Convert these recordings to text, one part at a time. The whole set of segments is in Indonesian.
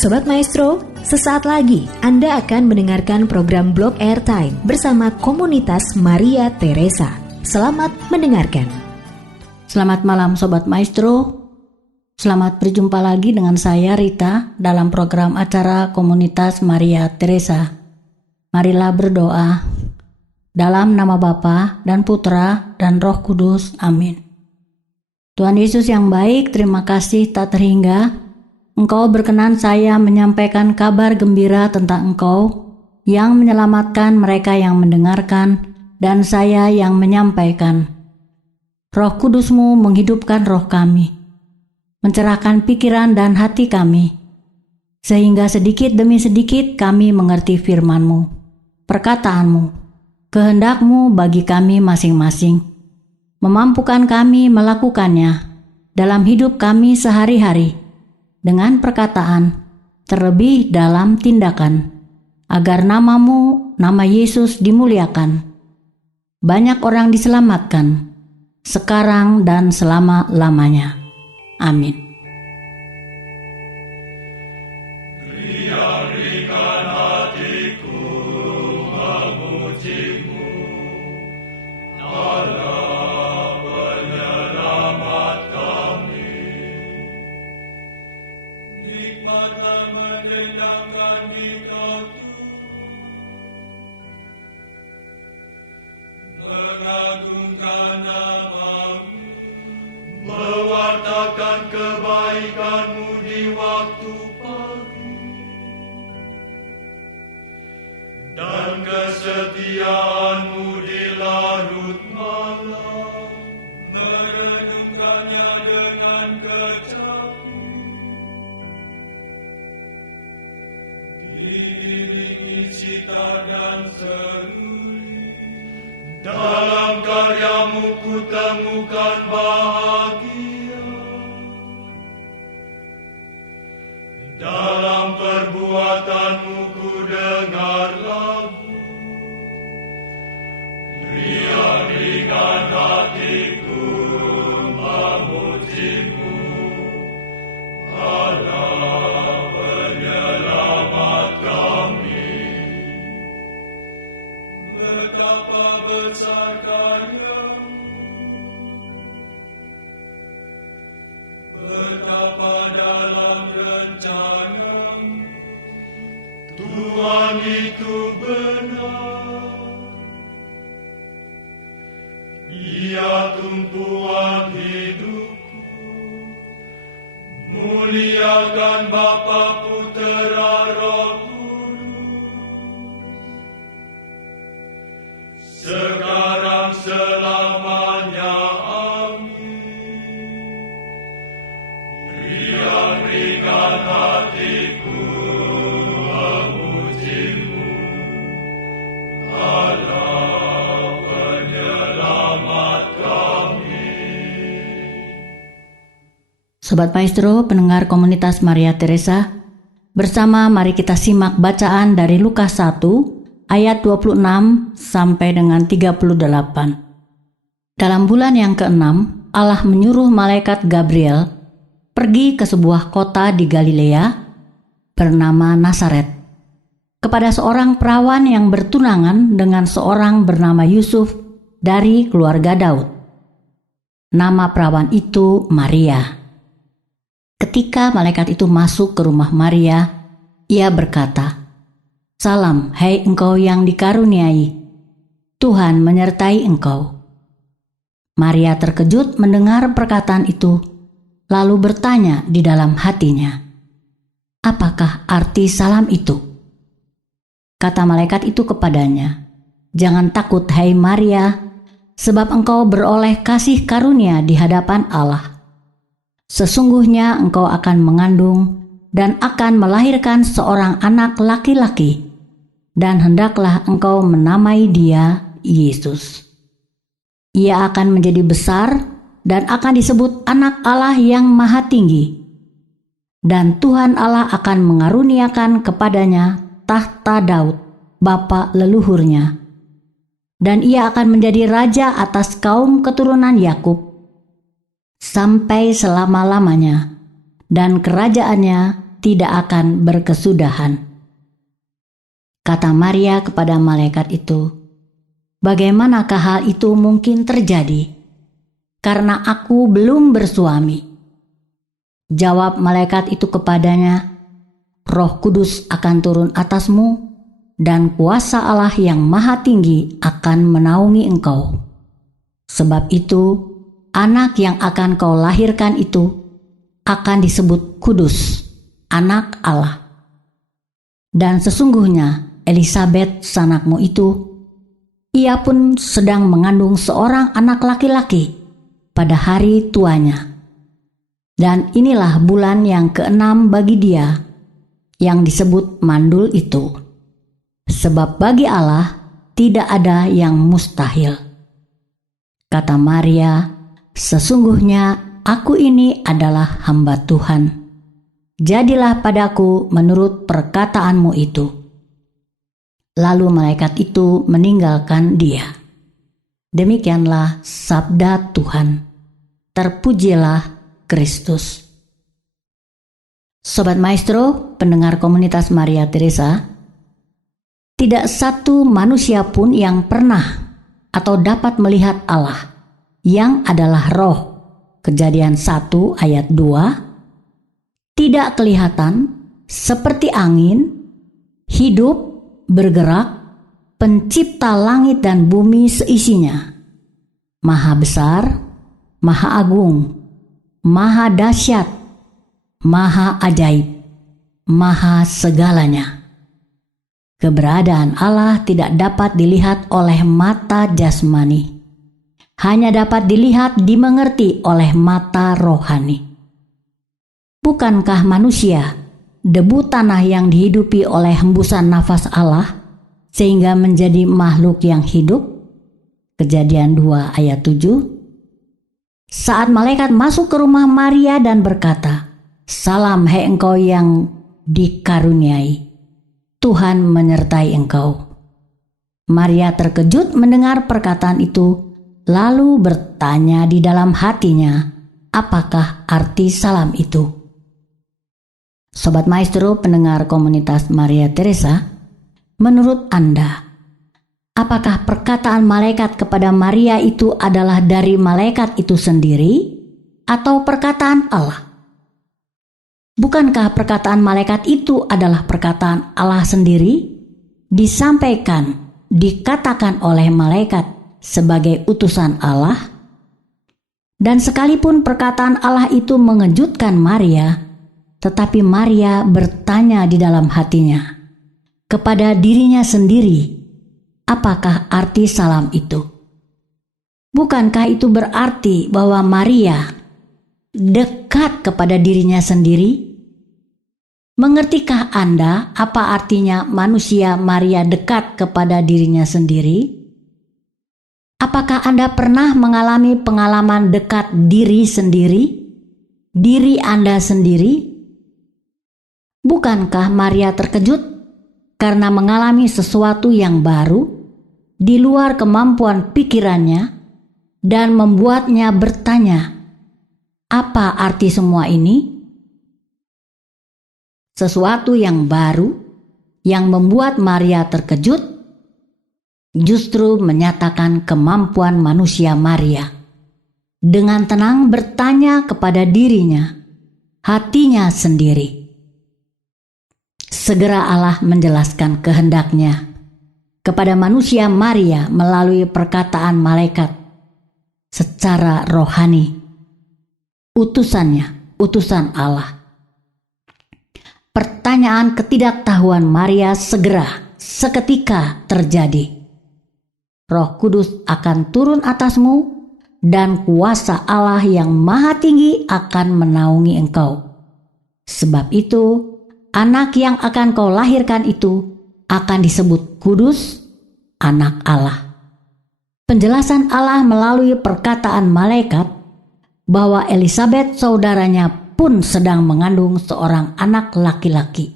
Sobat Maestro, sesaat lagi Anda akan mendengarkan program Blog Airtime bersama komunitas Maria Teresa. Selamat mendengarkan. Selamat malam Sobat Maestro. Selamat berjumpa lagi dengan saya Rita dalam program acara komunitas Maria Teresa. Marilah berdoa. Dalam nama Bapa dan Putra dan Roh Kudus. Amin. Tuhan Yesus yang baik, terima kasih tak terhingga Engkau berkenan saya menyampaikan kabar gembira tentang Engkau yang menyelamatkan mereka yang mendengarkan dan saya yang menyampaikan. Roh Kudus-Mu menghidupkan roh kami, mencerahkan pikiran dan hati kami, sehingga sedikit demi sedikit kami mengerti firman-Mu, perkataan-Mu, kehendak-Mu bagi kami masing-masing, memampukan kami melakukannya dalam hidup kami sehari-hari, dengan perkataan, terlebih dalam tindakan, agar nama-Mu, nama Yesus dimuliakan. Banyak orang diselamatkan, sekarang dan selama-lamanya. Amin. Mewartakan kebaikan-Mu di waktu pagi dan kesetiaan-Mu di larut malam, merenungkannya dengan kecapi, diiringi cita dan seruri. Dalam karya-Mu ku temukan bahagia, dalam perbuatan-Mu ku dengar lagu. Riang-ringan hatiku memuji-Mu, Allah penyelamat kami. Betapa besar karya-Mu, betapa dalam rencana-Mu. Tuhan itu benar, Ia tumpuan hidupku. Muliakan Bapa, Putera, Roh sekarang selamanya. Amin. Riang-ringan hatiku memuji-Mu, Allah penyelamat kami. Sobat Maestro, pendengar komunitas Maria Teresa, bersama mari kita simak bacaan dari Lukas 1 ayat 26 sampai dengan 38. Dalam bulan yang ke-6, Allah menyuruh malaikat Gabriel pergi ke sebuah kota di Galilea bernama Nazaret, kepada seorang perawan yang bertunangan dengan seorang bernama Yusuf dari keluarga Daud. Nama perawan itu Maria. Ketika malaikat itu masuk ke rumah Maria, ia berkata, "Salam, hai engkau yang dikaruniai, Tuhan menyertai engkau." Maria terkejut mendengar perkataan itu, lalu bertanya di dalam hatinya, "Apakah arti salam itu?" Kata malaikat itu kepadanya, "Jangan takut, hai Maria, sebab engkau beroleh kasih karunia di hadapan Allah. Sesungguhnya engkau akan mengandung dan akan melahirkan seorang anak laki-laki, dan hendaklah engkau menamai dia Yesus. Ia akan menjadi besar dan akan disebut Anak Allah yang Maha Tinggi. Dan Tuhan Allah akan mengaruniakan kepadanya tahta Daud, bapa leluhurnya. Dan ia akan menjadi raja atas kaum keturunan Yakub sampai selama-lamanya, dan kerajaannya tidak akan berkesudahan. Kata Maria kepada malaikat itu, "Bagaimanakah hal itu mungkin terjadi? Karena aku belum bersuami." Jawab malaikat itu kepadanya, "Roh Kudus akan turun atasmu, dan kuasa Allah yang Maha Tinggi akan menaungi engkau. Sebab itu, anak yang akan kau lahirkan itu akan disebut kudus, anak Allah. Dan sesungguhnya Elisabet sanakmu itu, ia pun sedang mengandung seorang anak laki-laki pada hari tuanya. Dan inilah bulan yang ke-6 bagi dia, yang disebut mandul itu. Sebab bagi Allah tidak ada yang mustahil." Kata Maria, "Sesungguhnya aku ini adalah hamba Tuhan. Jadilah padaku menurut perkataanmu itu." Lalu malaikat itu meninggalkan dia. Demikianlah sabda Tuhan. Terpujilah Kristus. Sobat Maestro, pendengar komunitas Maria Teresa, tidak satu manusia pun yang pernah atau dapat melihat Allah yang adalah roh. Kejadian 1 ayat 2. Tidak kelihatan, seperti angin, hidup, bergerak, pencipta langit dan bumi seisinya. Maha besar, maha agung, maha dahsyat, maha ajaib, maha segalanya. Keberadaan Allah tidak dapat dilihat oleh mata jasmani, hanya dapat dilihat dimengerti oleh mata rohani. Bukankah manusia debu tanah yang dihidupi oleh hembusan nafas Allah sehingga menjadi makhluk yang hidup? Kejadian 2 ayat 7. Saat malaikat masuk ke rumah Maria dan berkata, "Salam hai engkau yang dikaruniai, Tuhan menyertai engkau." Maria terkejut mendengar perkataan itu, lalu bertanya di dalam hatinya, apakah arti salam itu? Sobat Maestro, pendengar komunitas Maria Teresa, menurut Anda, apakah perkataan malaikat kepada Maria itu adalah dari malaikat itu sendiri atau perkataan Allah? Bukankah perkataan malaikat itu adalah perkataan Allah sendiri, disampaikan, dikatakan oleh malaikat sebagai utusan Allah? Dan sekalipun perkataan Allah itu mengejutkan Maria, tetapi Maria bertanya di dalam hatinya, kepada dirinya sendiri, apakah arti salam itu? Bukankah itu berarti bahwa Maria dekat kepada dirinya sendiri? Mengertikah Anda apa artinya manusia Maria dekat kepada dirinya sendiri? Apakah Anda pernah mengalami pengalaman dekat diri sendiri? Diri Anda sendiri? Bukankah Maria terkejut karena mengalami sesuatu yang baru di luar kemampuan pikirannya dan membuatnya bertanya, apa arti semua ini? Sesuatu yang baru yang membuat Maria terkejut justru menyatakan kemampuan manusia Maria. Dengan tenang bertanya kepada dirinya, hatinya sendiri. Segera Allah menjelaskan kehendaknya kepada manusia Maria melalui perkataan malaikat secara rohani. Utusannya, utusan Allah. Pertanyaan ketidaktahuan Maria segera, seketika terjadi. Roh Kudus akan turun atasmu dan kuasa Allah yang Maha Tinggi akan menaungi engkau. Sebab itu, anak yang akan kau lahirkan itu akan disebut kudus, anak Allah. Penjelasan Allah melalui perkataan malaikat bahwa Elisabet saudaranya pun sedang mengandung seorang anak laki-laki,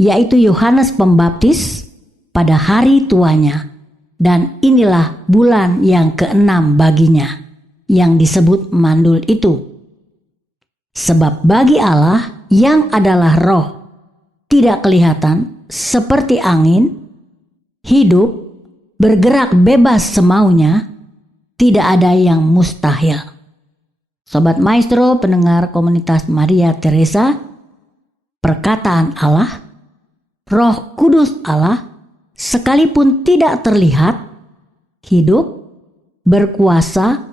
yaitu Yohanes Pembaptis pada hari tuanya. Dan inilah bulan yang ke-6 baginya, yang disebut mandul itu. Sebab bagi Allah yang adalah roh, tidak kelihatan, seperti angin, hidup, bergerak bebas semaunya, tidak ada yang mustahil. Sobat Maestro, pendengar komunitas Maria Teresa, perkataan Allah, Roh Kudus Allah, sekalipun tidak terlihat, hidup, berkuasa,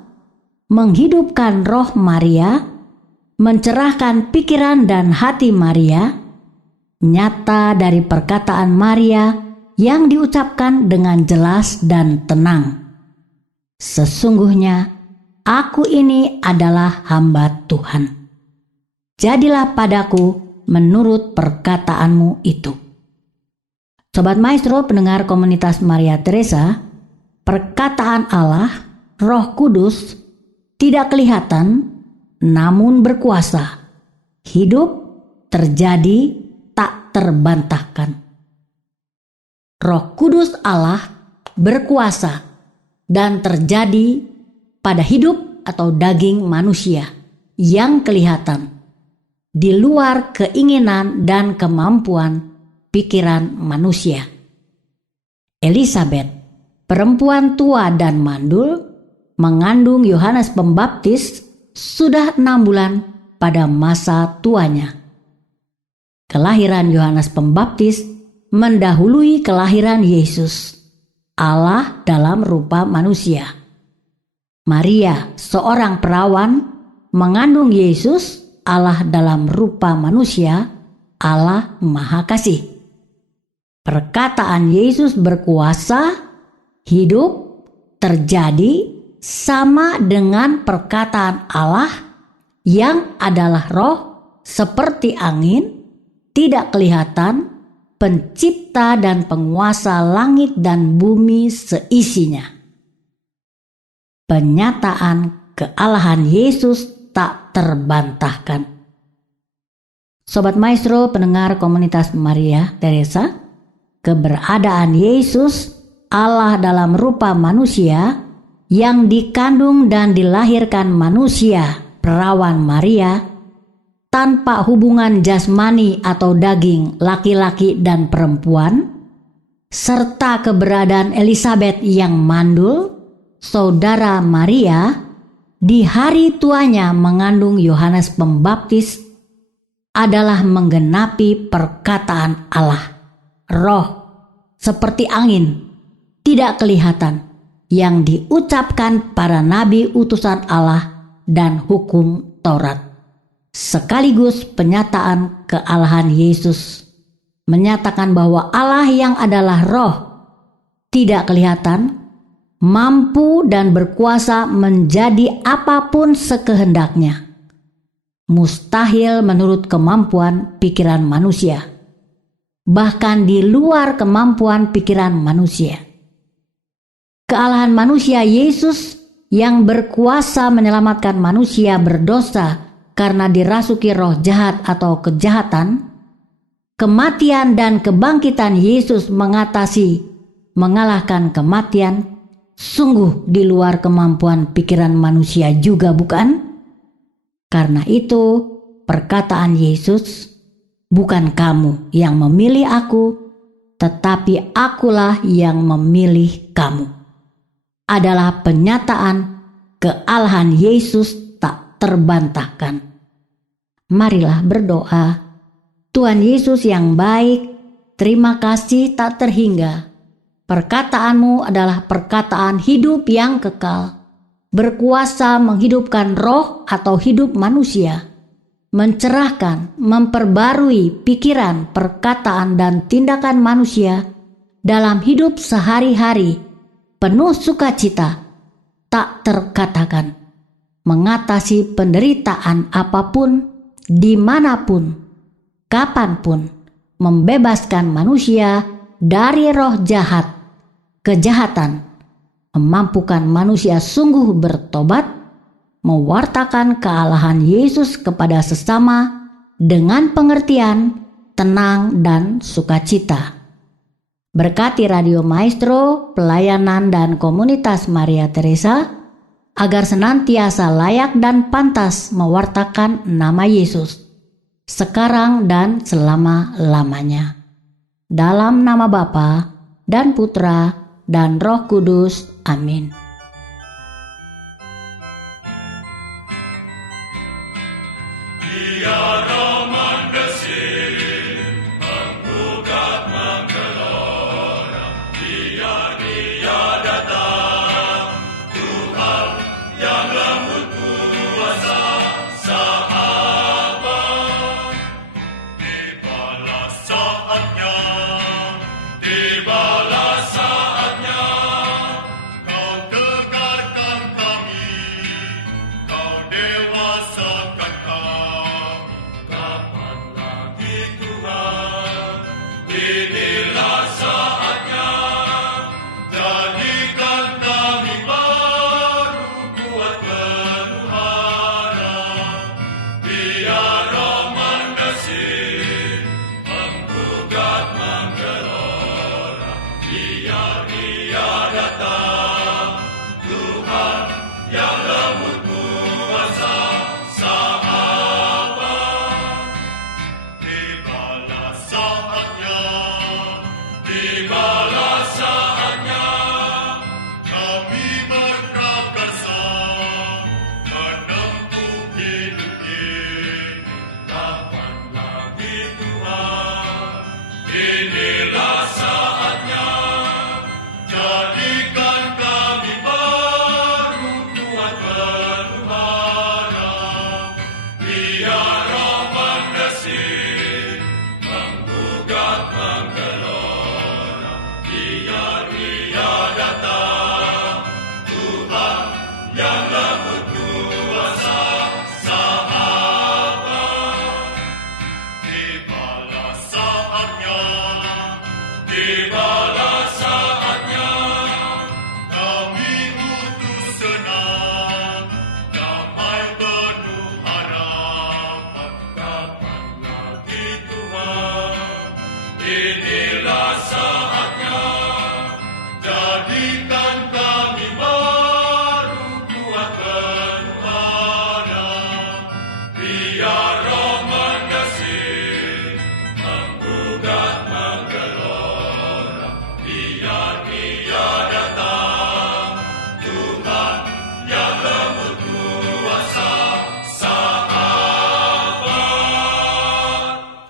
menghidupkan roh Maria, mencerahkan pikiran dan hati Maria, nyata dari perkataan Maria yang diucapkan dengan jelas dan tenang. Sesungguhnya, aku ini adalah hamba Tuhan. Jadilah padaku menurut perkataanmu itu. Sobat Maestro, pendengar komunitas Maria Teresa, perkataan Allah, Roh Kudus, tidak kelihatan, namun berkuasa, hidup, terjadi, tak terbantahkan. Roh Kudus Allah berkuasa dan terjadi pada hidup atau daging manusia yang kelihatan, di luar keinginan dan kemampuan pikiran manusia. Elisabet, perempuan tua dan mandul, mengandung Yohanes Pembaptis sudah 6 bulan pada masa tuanya. Kelahiran Yohanes Pembaptis mendahului kelahiran Yesus, Allah dalam rupa manusia. Maria, seorang perawan, mengandung Yesus, Allah dalam rupa manusia, Allah Maha Kasih. Perkataan Yesus berkuasa, hidup, terjadi, sama dengan perkataan Allah yang adalah roh, seperti angin, tidak kelihatan, pencipta dan penguasa langit dan bumi seisinya. Penyataan kealahan Yesus tak terbantahkan. Sobat Maestro, pendengar komunitas Maria Teresa, keberadaan Yesus, Allah dalam rupa manusia, yang dikandung dan dilahirkan manusia, perawan Maria, tanpa hubungan jasmani atau daging laki-laki dan perempuan, serta keberadaan Elisabet yang mandul, saudara Maria, di hari tuanya mengandung Yohanes Pembaptis, adalah menggenapi perkataan Allah, roh, seperti angin, tidak kelihatan, yang diucapkan para nabi utusan Allah dan hukum Taurat. Sekaligus penyataan kealahan Yesus, menyatakan bahwa Allah yang adalah roh, tidak kelihatan, mampu dan berkuasa menjadi apapun sekehendaknya. Mustahil menurut kemampuan pikiran manusia, bahkan di luar kemampuan pikiran manusia. Kealahan manusia Yesus yang berkuasa menyelamatkan manusia berdosa karena dirasuki roh jahat atau kejahatan, kematian dan kebangkitan Yesus mengalahkan kematian, sungguh di luar kemampuan pikiran manusia juga, bukan? Karena itu, perkataan Yesus, bukan kamu yang memilih aku, tetapi akulah yang memilih kamu, adalah penyataan kealahan Yesus tak terbantahkan. Marilah berdoa. Tuhan Yesus yang baik, terima kasih tak terhingga. Perkataanmu adalah perkataan hidup yang kekal, berkuasa menghidupkan roh atau hidup manusia, mencerahkan, memperbarui pikiran, perkataan, dan tindakan manusia dalam hidup sehari-hari, penuh sukacita, tak terkatakan, mengatasi penderitaan apapun, dimanapun, kapanpun, membebaskan manusia dari roh jahat, kejahatan, memampukan manusia sungguh bertobat, mewartakan kealahan Yesus kepada sesama dengan pengertian, tenang, dan sukacita. Berkati Radio Maestro, pelayanan dan komunitas Maria Teresa, agar senantiasa layak dan pantas mewartakan nama Yesus. sekarang dan selama-lamanya. Dalam nama Bapa dan Putra dan Roh Kudus. Amin.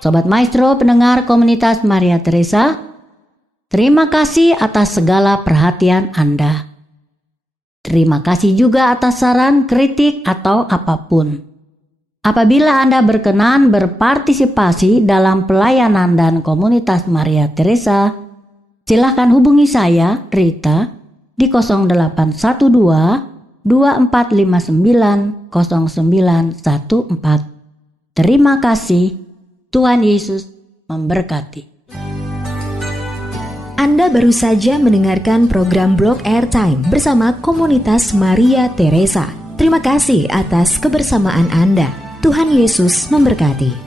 Sobat Maestro pendengar komunitas Maria Teresa, terima kasih atas segala perhatian Anda. Terima kasih juga atas saran, kritik, atau apapun. Apabila Anda berkenan berpartisipasi dalam pelayanan dan komunitas Maria Teresa, silakan hubungi saya, Rita, di 0812 2459 0914. Terima kasih. Tuhan Yesus memberkati. Anda baru saja mendengarkan program Blog Airtime bersama komunitas Maria Teresa. Terima kasih atas kebersamaan Anda. Tuhan Yesus memberkati.